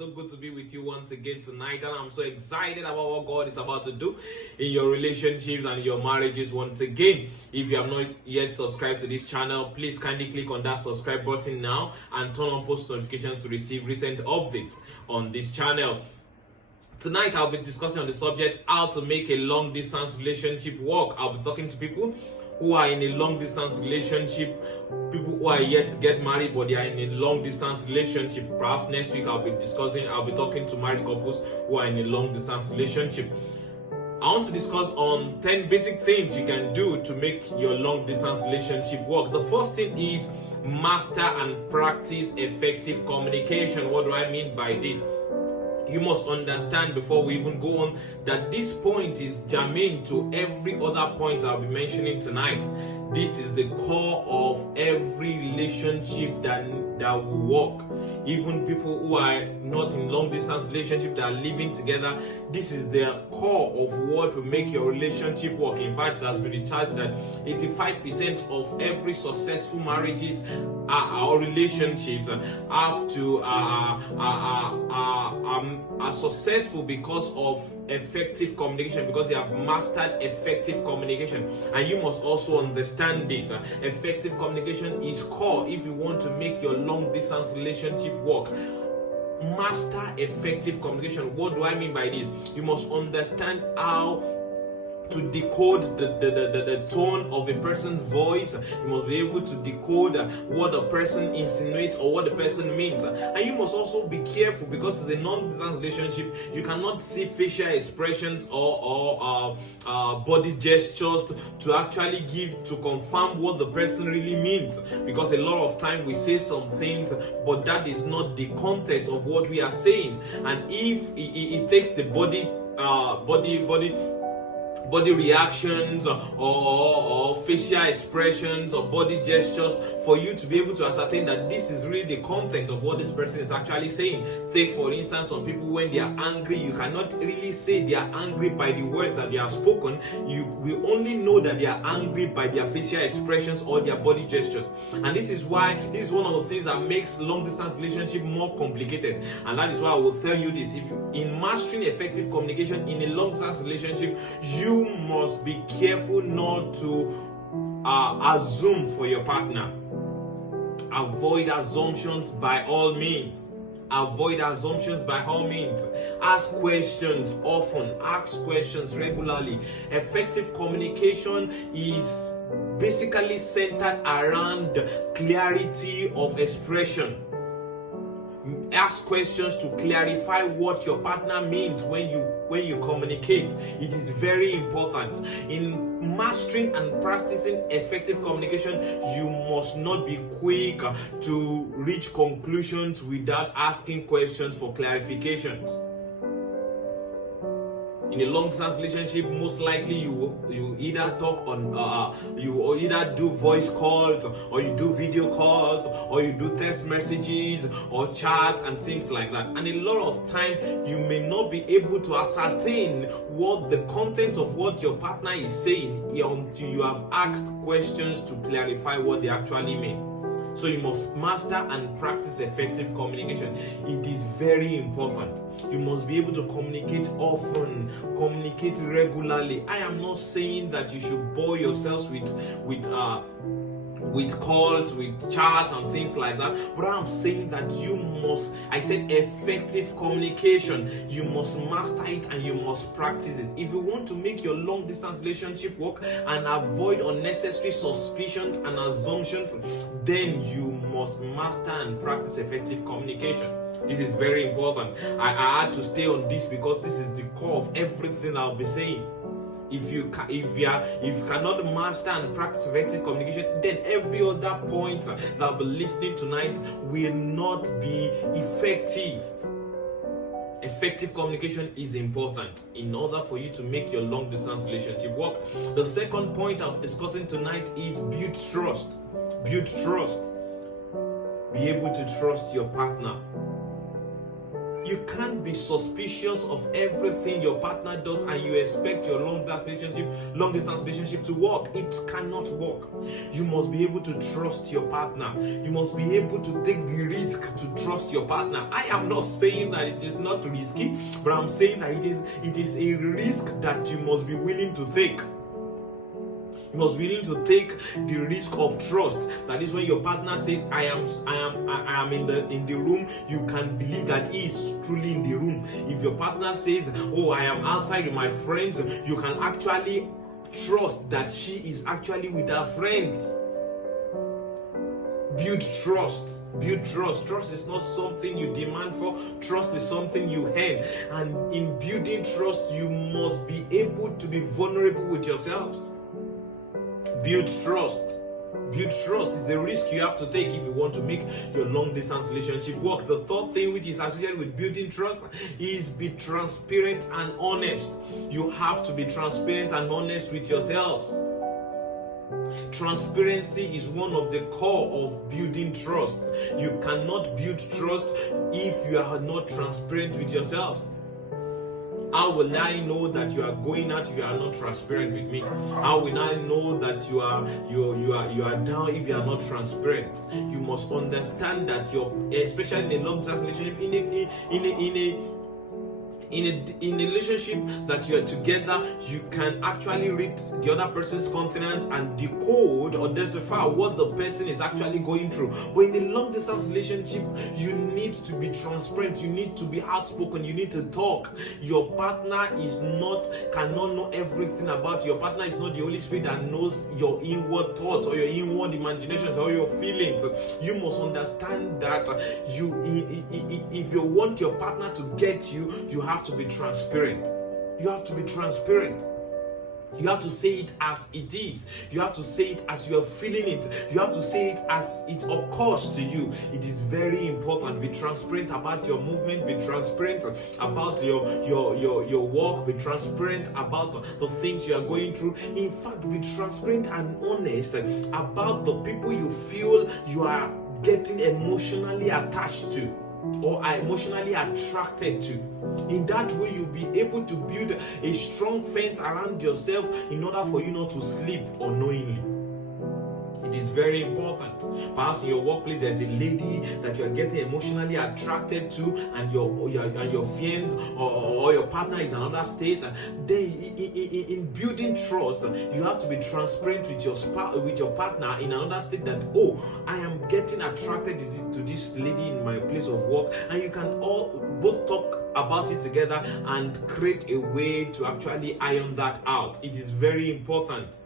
so good to be with you once again tonight, and I'm so excited about what God is about to do in your relationships and your marriages once again. If you have not yet subscribed to this channel, please kindly click on that subscribe button now and turn on post notifications to receive recent updates on this channel. Tonight, I'll be discussing on the subject how to make a long distance relationship work. I'll be talking to people who are in a long distance relationship, people who are yet to get married but they are in a long distance relationship. Perhaps next week I'll be talking to married couples who are in a long distance relationship. I want to discuss on 10 basic things you can do to make your long distance relationship work. The first thing is master and practice effective communication. What do I mean by this? You must understand before we even go on that this point is germane to every other point I'll be mentioning tonight. This is the core of every relationship that will work. Even people who are not in long distance relationship that are living together, this is the core of what will make your relationship work. In fact, it has been researched that 85% of every successful marriages or relationships are successful because of effective communication, because they have mastered effective communication. And you must also understand this. Effective communication is core if you want to make your long distance relationship work. Master effective communication. What do I mean by this? You must understand how to decode the tone of a person's voice. You must be able to decode what the person insinuates or what the person means. And you must also be careful, because it's a non-distance relationship. You cannot see facial expressions or body gestures to actually to confirm what the person really means, because a lot of time we say some things but that is not the context of what we are saying. And if it takes the body reactions or facial expressions or body gestures for you to be able to ascertain that this is really the content of what this person is actually saying. Take for instance, some people, when they are angry, you cannot really say they are angry by the words that they have spoken. You will only know that they are angry by their facial expressions or their body gestures. And this is one of the things that makes long distance relationship more complicated. And that is why I will tell you this: in mastering effective communication in a long distance relationship, you must be careful not to assume for your partner. Avoid assumptions by all means. Avoid assumptions by all means. Ask questions often. Ask questions regularly. Effective communication is basically centered around clarity of expression. Ask questions to clarify what your partner means when you communicate. It is very important. In mastering and practicing effective communication, you must not be quick to reach conclusions without asking questions for clarifications. In a long distance relationship, most likely you either talk on you either do voice calls, or you do video calls, or you do text messages or chats and things like that. And a lot of time you may not be able to ascertain what the contents of what your partner is saying until you have asked questions to clarify what they actually mean. So you must master and practice effective communication. It is very important. You must be able to communicate often, communicate regularly. I am not saying that you should bore yourselves with calls, with chats and things like that, but I'm saying that effective communication. You must master it and you must practice it. If you want to make your long distance relationship work and avoid unnecessary suspicions and assumptions, then you must master and practice effective communication. This is very important. I had to stay on this because this is the core of everything I'll be saying. If you cannot master and practice effective communication, then every other point that I'll be listening tonight will not be effective. Effective communication is important in order for you to make your long distance relationship work. The second point I'm discussing tonight is build trust. Build trust. Be able to trust your partner. You can't be suspicious of everything your partner does and you expect your long distance relationship to work. It cannot work. You must be able to trust your partner. You must be able to take the risk to trust your partner. I am not saying that it is not risky, but I'm saying that it is a risk that you must be willing to take. You must be willing to take the risk of trust. That is when your partner says, I am in the room, you can believe that he is truly in the room. If your partner says, oh, I am outside with my friends, you can actually trust that she is actually with her friends. Build trust. Build trust. Trust is not something you demand for. Trust is something you earn. And in building trust, you must be able to be vulnerable with yourselves. Build trust. Build trust is a risk you have to take if you want to make your long distance relationship work. The third thing which is associated with building trust is be transparent and honest. You have to be transparent and honest with yourselves. Transparency is one of the core of building trust. You cannot build trust if you are not transparent with yourselves. How will I know that you are going out if you are not transparent with me? How will I know that you are down if you are not transparent? You must understand that especially in a long term relationship, in a relationship that you are together, you can actually read the other person's countenance and decode or decipher what the person is actually going through. But in a long distance relationship, you need to be transparent, you need to be outspoken, you need to talk. Your partner cannot know everything about you. Your partner is not the Holy Spirit that knows your inward thoughts or your inward imaginations or your feelings. You must understand that if you want your partner to get you, you have to be transparent. You have to be transparent. You have to say it as it is. You have to say it as you are feeling it. You have to say it as it occurs to you. It is very important. Be transparent about your movement. Be transparent about your work. Be transparent about the things you are going through. In fact, be transparent and honest about the people you feel you are getting emotionally attached to or are emotionally attracted to. In that way, you'll be able to build a strong fence around yourself in order for you not to slip unknowingly. It is very important. Perhaps in your workplace, there's a lady that you are getting emotionally attracted to, and your friend or your partner is in another state. And then, in building trust, you have to be transparent with your partner in another state that, oh, I am getting attracted to this lady in my place of work, and you can both talk about it together and create a way to actually iron that out. It is very important.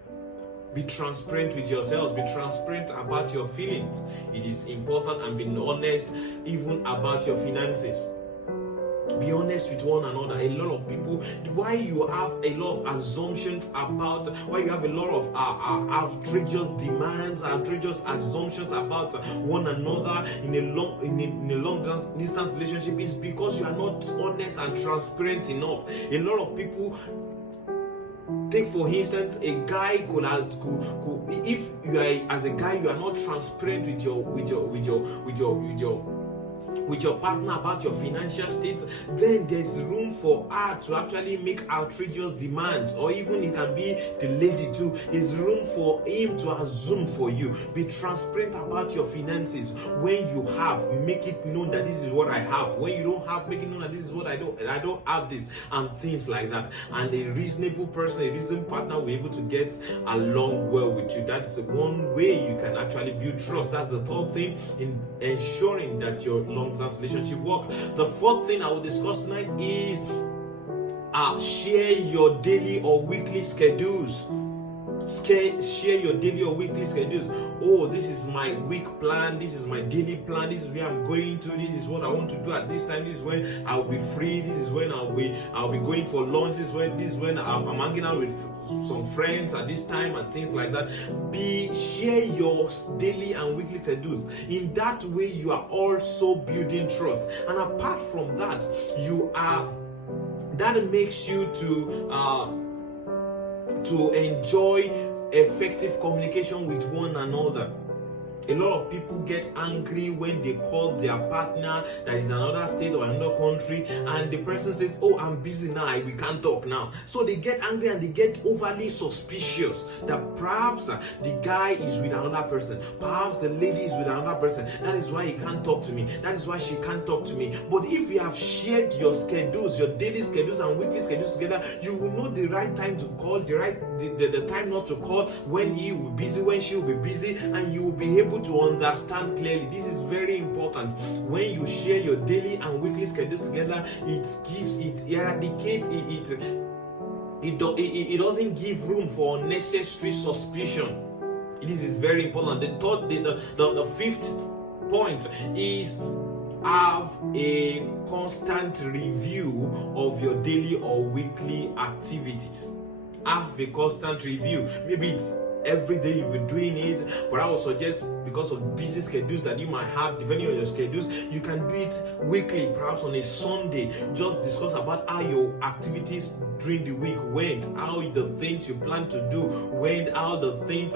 Be transparent with yourselves. Be transparent about your feelings. It is important, and be honest even about your finances. Be honest with one another. A lot of people, why you have a lot of assumptions about, why you have a lot of outrageous demands, outrageous assumptions about one another in a long distance relationship is because you are not honest and transparent enough. A lot of people, take for instance, a guy could if you are, as a guy, you are not transparent with your partner about your financial state, then there's room for her to actually make outrageous demands, or even it can be the lady too. There's room for him to assume for you. Be transparent about your finances. When you have, make it known that this is what I have. When you don't have, make it known that this is what I don't have this, and things like that. And a reasonable person, a reasonable partner will be able to get along well with you. That's the one way you can actually build trust. That's the third thing in ensuring that your long-term relationship work. The fourth thing I will discuss tonight is share your daily or weekly schedules. Share your daily or weekly schedules. Oh, this is my week plan, this is my daily plan, this is where I'm going to, this is what I want to do at this time, this is when I'll be free, this is when I'll be going for lunch, this is when I'm hanging out with some friends at this time, and things like that. Share your daily and weekly schedules. In that way, you are also building trust. And apart from that, that makes you to enjoy effective communication with one another. A lot of people get angry when they call their partner that is in another state or another country, and the person says, "Oh, I'm busy now, we can't talk now." So they get angry and they get overly suspicious that perhaps the guy is with another person, perhaps the lady is with another person. That is why he can't talk to me. That is why she can't talk to me. But if you have shared your schedules, your daily schedules and weekly schedules together, you will know the right time to call, the time not to call, when he will be busy, when she will be busy, and you will be able to understand clearly. This is very important. When you share your daily and weekly schedules together, it eradicates it doesn't give room for unnecessary suspicion. This is very important. The fifth point is have a constant review of your daily or weekly activities. Have a constant review. Maybe it's every day you'll be doing it, but I would suggest, because of busy schedules that you might have, depending on your schedules, you can do it weekly, perhaps on a Sunday. Just discuss about how your activities during the week went, how the things you plan to do went, how the things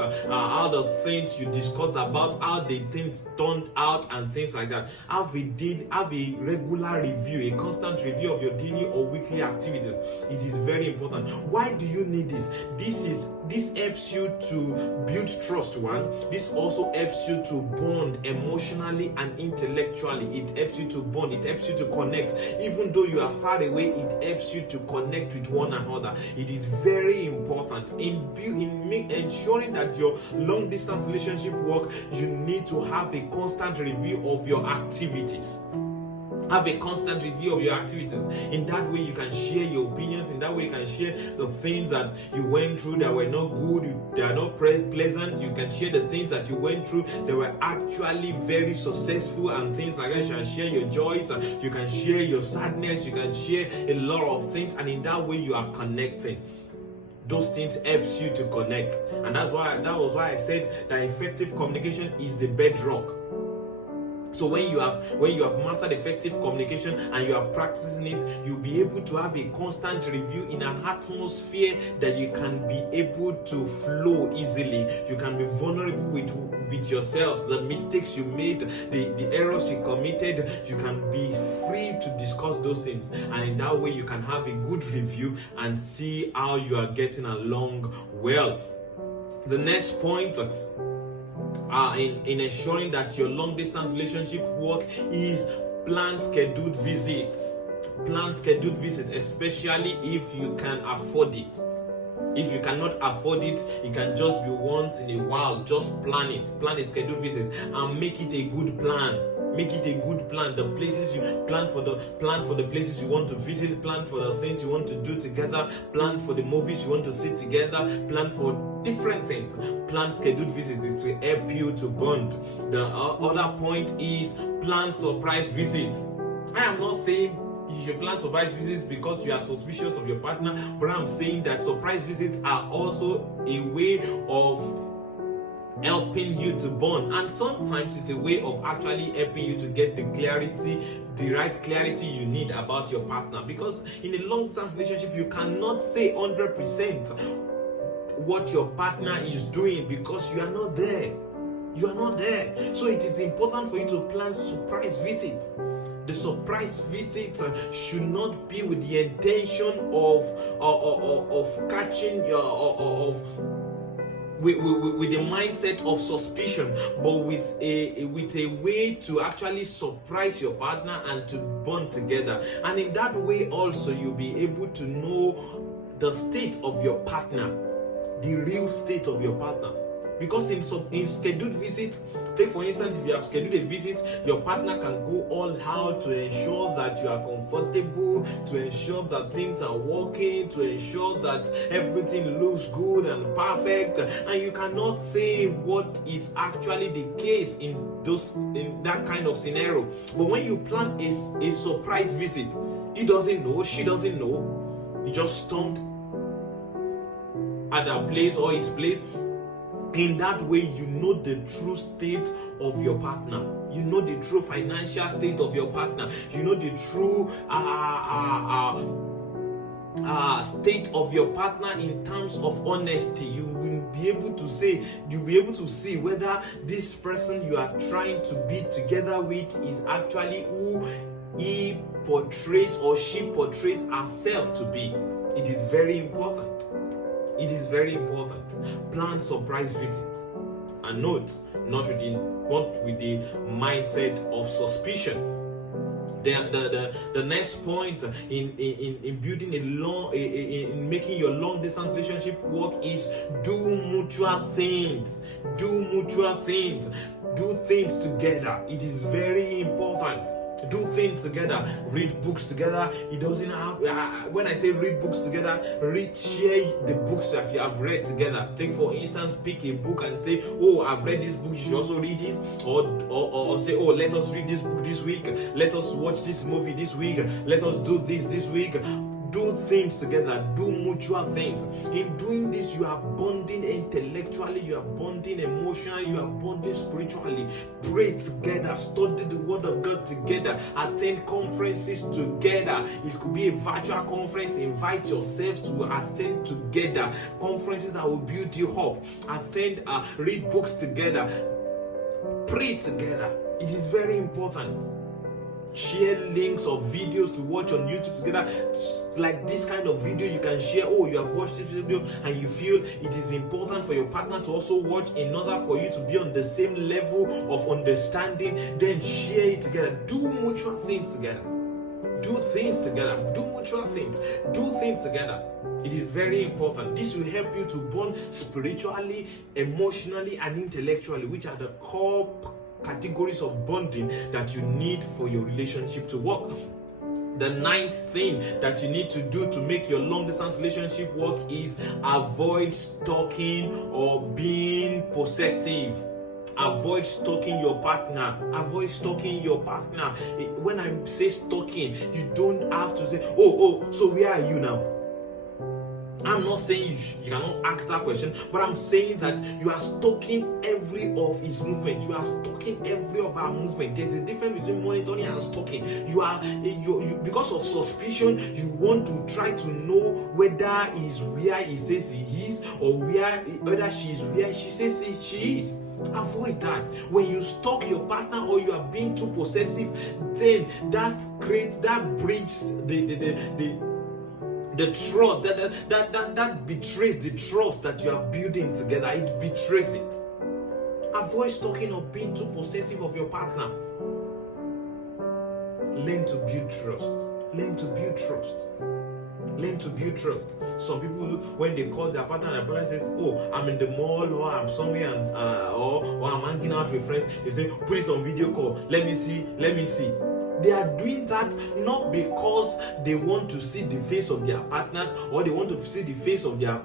you discussed about, how the things turned out, and things like that. Have a regular review, a constant review of your daily or weekly activities. It is very important. Why do you need this? This helps you to build trust. One, this also helps you to bond emotionally and intellectually. It helps you to bond, it helps you to connect. Even though you are far away, it helps you to connect with one another. It is very important in ensuring that your long distance relationship work. You need to have a constant review of your activities. Have a constant review of your activities. In that way, you can share your opinions. In that way, you can share the things that you went through that were not good, they are not pleasant. You can share the things that you went through that were actually very successful, and things like that. You can share your joys, you can share your sadness, you can share a lot of things, and in that way, you are connecting. Those things helps you to connect, and that was why I said that effective communication is the bedrock. So when you have mastered effective communication and you are practicing it, you'll be able to have a constant review in an atmosphere that you can be able to flow easily. You can be vulnerable with yourselves, the mistakes you made, the errors you committed. You can be free to discuss those things, and in that way you can have a good review and see how you are getting along well. The next point in ensuring that your long distance relationship work is plan scheduled visits. Plan scheduled visits, especially if you can afford it. If you cannot afford it, it can just be once in a while. Just plan it. Plan a scheduled visit and make it a good plan. Make it a good plan. The places you plan for the places you want to visit, plan for the things you want to do together, plan for the movies you want to see together, plan for different things. Plan scheduled visits. It will help you to bond. The other point is plan surprise visits. I am not saying you should plan surprise visits because you are suspicious of your partner, but I'm saying that surprise visits are also a way of helping you to bond, and sometimes it's a way of actually helping you to get the right clarity you need about your partner. Because in a long-term relationship, you cannot say 100% what your partner is doing because you are not there. You are not there. So it is important for you to plan surprise visits. The surprise visits should not be with the intention of catching with the mindset of suspicion, but with a way to actually surprise your partner and to bond together. And in that way also, you'll be able to know the state of your partner, the real state of your partner. Because in scheduled visits, take for instance, if you have scheduled a visit, your partner can go all out to ensure that you are comfortable, to ensure that things are working, to ensure that everything looks good and perfect, and you cannot say what is actually the case in that kind of scenario. But when you plan a surprise visit, he doesn't know, she doesn't know, you just stomped at her place or his place. In that way, you know the true state of your partner. You know the true financial state of your partner. You know the true state of your partner in terms of honesty. You will be able to say, you'll be able to see whether this person you are trying to be together with is actually who he portrays or she portrays herself to be. It is very important. It is very important. Plan surprise visits. And note, not with the mindset of suspicion. The next point in building in making your long distance relationship work is do mutual things. Do mutual things. Do things together. It is very important. Do things together. Read books together. It doesn't have. When I say read books together, share the books that you have read together. Take for instance, pick a book and say, "Oh, I've read this book. You should also read it." Or say, "Oh, let us read this book this week. Let us watch this movie this week. Let us do this week." Do things together. Do mutual things. In doing this, you are bonding intellectually, you are bonding emotionally, you are bonding spiritually. Pray together. Study the Word of God together. Attend conferences together. It could be a virtual conference. Invite yourselves to attend together. Conferences that will build you up. Read books together. Pray together. It is very important. Share links of videos to watch on YouTube together. Like this kind of video you can share. Oh, you have watched this video and you feel it is important for your partner to also watch in order for you to be on the same level of understanding. Then share it together. Do mutual things together. Do things together. Do mutual things. Do things together. It is very important. This will help you to bond spiritually, emotionally, and intellectually, which are the core categories of bonding that you need for your relationship to work. The ninth thing that you need to do to make your long distance relationship work is avoid stalking or being possessive. Avoid stalking your partner. Avoid stalking your partner. When I say stalking, you don't have to say, oh, so where are you now? I'm not saying you cannot ask that question, but I'm saying that you are stalking every of his movement. You are stalking every of our movement. There's a difference between monitoring and stalking. You because of suspicion, you want to try to know whether he's where he says he is or whether she's where she says she is. Avoid that. When you stalk your partner or you are being too possessive, then that breaks the trust that betrays the trust that you are building together. It betrays it. Avoid stalking or being too possessive of your partner. Learn to build trust. Learn to build trust. Learn to build trust. Some people, when they call their partner and their partner says, "Oh, I'm in the mall or I'm somewhere and or I'm hanging out with friends," they say, "Put it on video call. Let me see. They are doing that not because they want to see the face of their partners or they want to see the face of their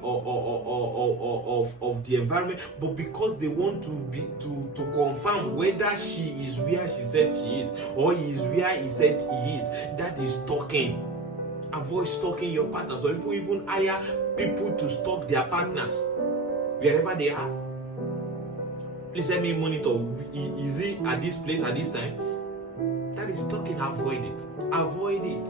of the environment, but because they want to confirm whether she is where she said she is or he is where he said he is. That is stalking. Avoid stalking your partner. So people even hire people to stalk their partners wherever they are. Please let me monitor. Is he at this place at this time? That is stalking. Avoid it. Avoid it.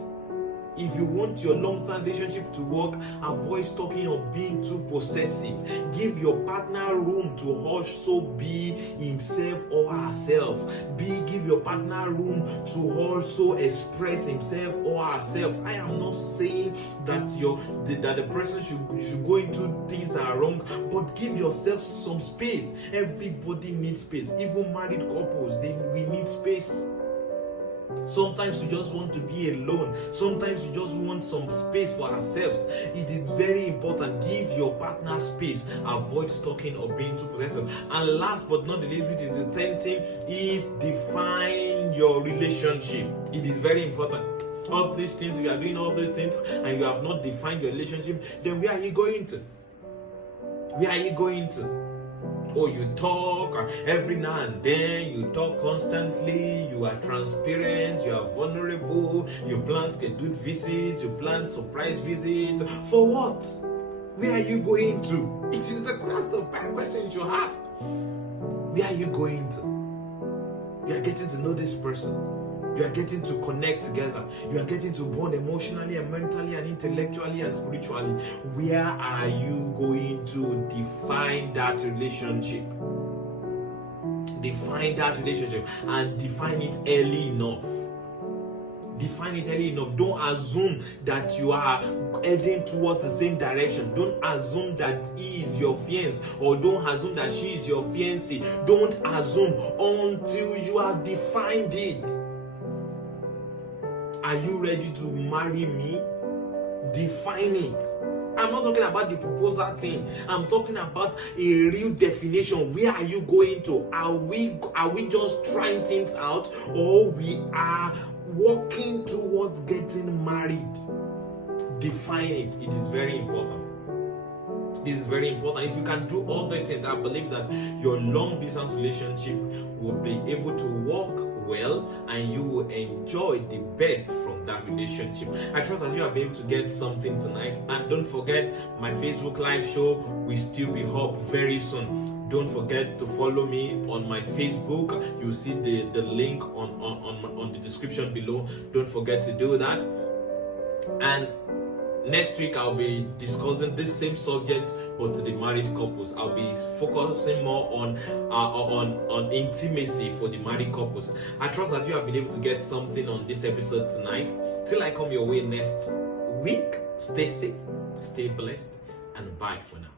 If you want your long-term relationship to work, avoid stalking or being too possessive. Give your partner room to also be himself or herself. Give your partner room to also express himself or herself. I am not saying that that the person should go into things that are wrong, but give yourself some space. Everybody needs space. Even married couples, we need space. Sometimes you just want to be alone. Sometimes you just want some space for ourselves. It is very important. Give your partner space. Avoid stalking or being too possessive. And last but not the least, which is the 10th thing, is define your relationship. It is very important. All these things, you are doing all these things and you have not defined your relationship, then where are you going to? Where are you going to? Oh, you talk every now and then, you talk constantly, you are transparent, you are vulnerable, you plan scheduled visits, you plan surprise visits. For what? Where are you going to? It is the question in your heart. Where are you going to? You are getting to know this person. You are getting to connect together. You are getting to bond emotionally and mentally and intellectually and spiritually. Where are you going to define that relationship? Define that relationship and define it early enough. Define it early enough. Don't assume that you are heading towards the same direction. Don't assume that he is your fiancé, or don't assume that she is your fiancé. Don't assume until you have defined it. Are you ready to marry me? Define it. I'm not talking about the proposal thing. I'm talking about a real definition. Where are you going to? Are we just trying things out, or we are working towards getting married? Define it. It is very important. This is very important. If you can do all these things, I believe that your long distance relationship will be able to work well, and you will enjoy the best from that relationship. I trust that you have been able to get something tonight. And don't forget, my Facebook live show will still be up very soon. Don't forget to follow me on my Facebook. You'll see the link on the description below. Don't forget to do that. And next week I'll be discussing this same subject, but to the married couples. I'll be focusing more on intimacy for the married couples. I trust that you have been able to get something on this episode tonight. Till I come your way next week, stay safe, stay blessed, and bye for now.